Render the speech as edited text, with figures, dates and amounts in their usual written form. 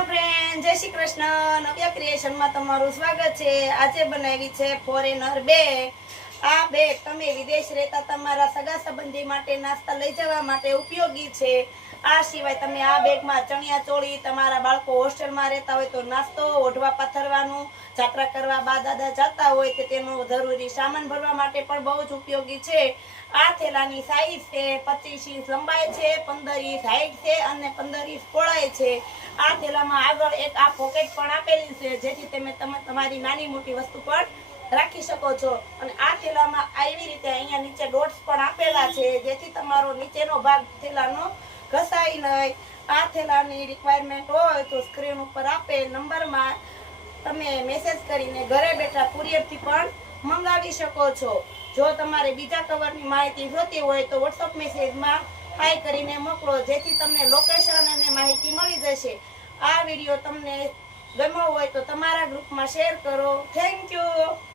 Friend, જય શ્રી કૃષ્ણ. નવ્યા ક્રિએશનમાં તમારું સ્વાગત છે. આજે બનાવી છે ફોરેનર બેગ. આ બેગ તમે વિદેશ રહેતા તમારા સગા સંબંધી માટે નાસ્તા લઈ જવા માટે ઉપયોગી છે. આ સિવાય તમે આ બેગમાં ચણિયા ચોળી, તમારા બાળકો હોસ્ટેલમાં રહેતા હોય તો નાસ્તો, ઓઢવા પાથરવાનું, જાત્રા કરવા બા દાદા જતા હોય તો તેનો જરૂરી સામાન ભરવા માટે પણ બહુ જ ઉપયોગી છે. આ થેલાની સાઈઝ છે 25 ઇંચ લંબાઈ છે, 15 ઇંચ હાઈટ છે અને 15 ઇંચ પહોળાઈ છે. આ થેલામાં આગળ એક આ પોકેટ પણ આપેલી છે, જેથી તમે તમારી નાની મોટી વસ્તુ પણ રાખી શકો છો. અને આ થેલામાં આવી રીતે અહીંયા નીચે ડોટ્સ પણ આપેલા છે, જેથી તમારો નીચેનો ભાગ થેલાનો ઘસાય નહીં. આ થેલાની રિક્વાયરમેન્ટ હોય તો સ્ક્રીન ઉપર આપેલ નંબરમાં તમે મેસેજ કરીને ઘરે બેઠા કુરિયરથી પણ મંગાવી શકો છો. જો તમારે બીજા કવરની માહિતી જોતી હોય તો વોટ્સઅપ મેસેજમાં હાય કરીને મોકલો, જેથી તમને લોકેશન અને માહિતી મળી જશે. આ વિડીયો તમને ગમ્યો હોય તો તમારા ગ્રુપમાં શેર કરો. Thank you.